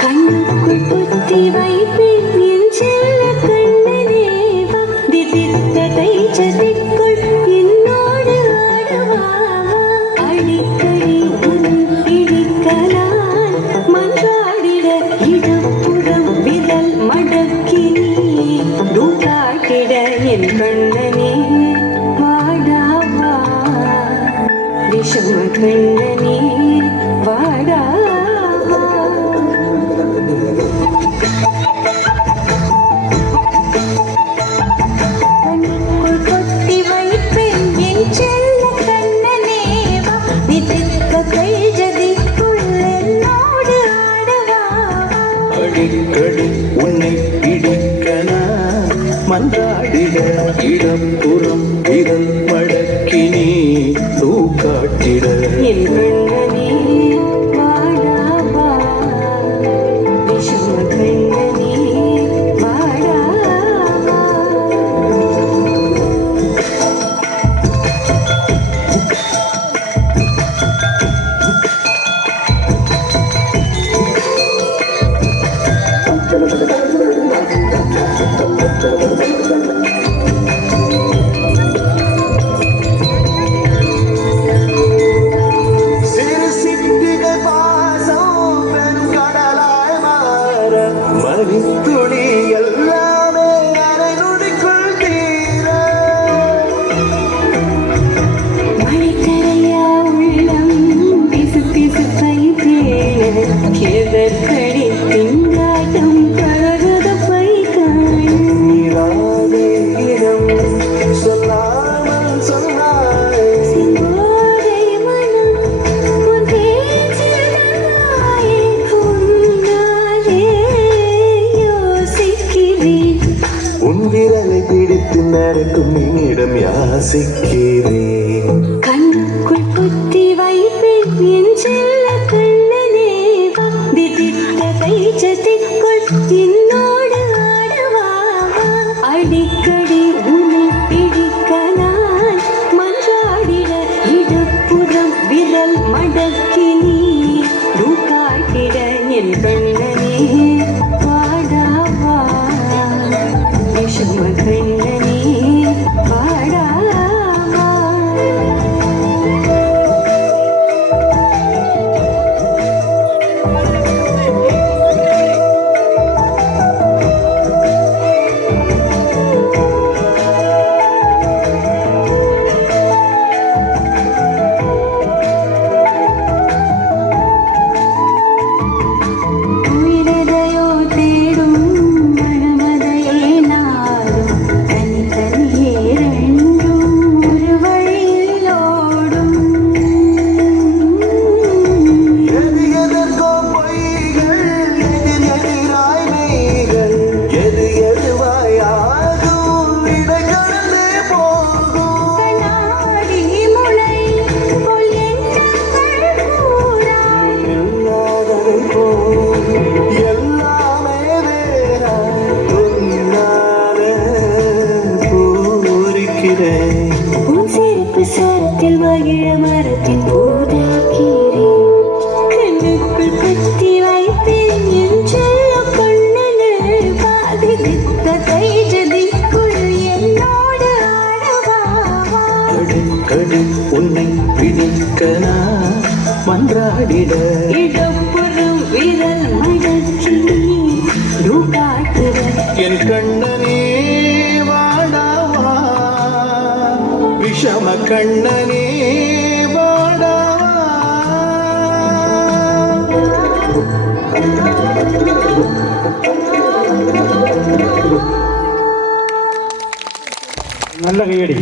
கண்ணுக்குள் புத்தி வைப்பேன் என் செல்ல கண்ணனேவா திதித்ததை சதிக்குள் என்னோடு ஆடவா அடிக்கடி உன் இடிக்கலாம் மன்றாடிட இடப்புறம் விரல் மடக்கி தூக்காட்டிட என் கண்ணனே வாடாவா விஷம கண்ணனே வாடா அடிக்கடி உன்னை பிடிக்கன மன்றாடிட இடப்புறம் விரல் மடக்கி நீ தூக்காட்டிட என் கண்ணனே வாடாவா விஷம கண்ணனே வாடாவா துணி எல்லாமே அரை நொடிக்குள் தீர மழைக்கரையா உள்ளம் பிசு பிசு பைத்தேன எதற்கடி திண்டாட்டம் பழகுத பைக்கானே இடம் சொல்லாமல் சொன்னாய் சிங்கோதை மனம் உன் பேச்சினாயே உன்னாலே உன் விரலை பிடித்து நடக்கும் என்னிடம் யாசிக்கிறேன் கண்ணுக்குள் புத்தி வைப்பேன் என் செல்ல கண்ணனே திதித்ததை சதிக்குள் என்னோடு ஆடவா அடிக்கடி உன்னை பிடிக்க நான் மன்றாடிட இடப்புறம் விரல் மடக்கி நீ தூக்காட்டிட என் கண்ணனே வாடாவா விஷம கண்ணனே வாடாவா உயிரதையோ தேடும் மனமதையே நாடும் தனித்தனியே ரெண்டும் ஒரு வழியில் ஓடும் எது எதற்கோ பொய்கள் எதிராய் மெய்கள் எது எதுவாயாகும் இடை கடந்தே போகும் கண்ணாடி முளை போல் எண்ணங்கள் கூறா இல்லாததை போல் எல்லாமே வேறாய் உன்னால பூரிக்கிறேன் உன் சிரிப்பு சரத்தில் மகிழ மரத்தின் பூதாக்கிறேன் கண்ணுக்குள் பத்தி வைத்தேன் என் செல்ல கண்ணனே பாதித்ததை ஜதிக்குள் என்னோடு ஆடவா அடிக்கடி உன்னை பிடிக்கன மன்றாடிட இடப்புறம் விரல் மடக்கி தூக்காட்டுற என் கண்ணனே வாடாவா விஷம கண்ணனே வாடாவா நல்ல கையடி.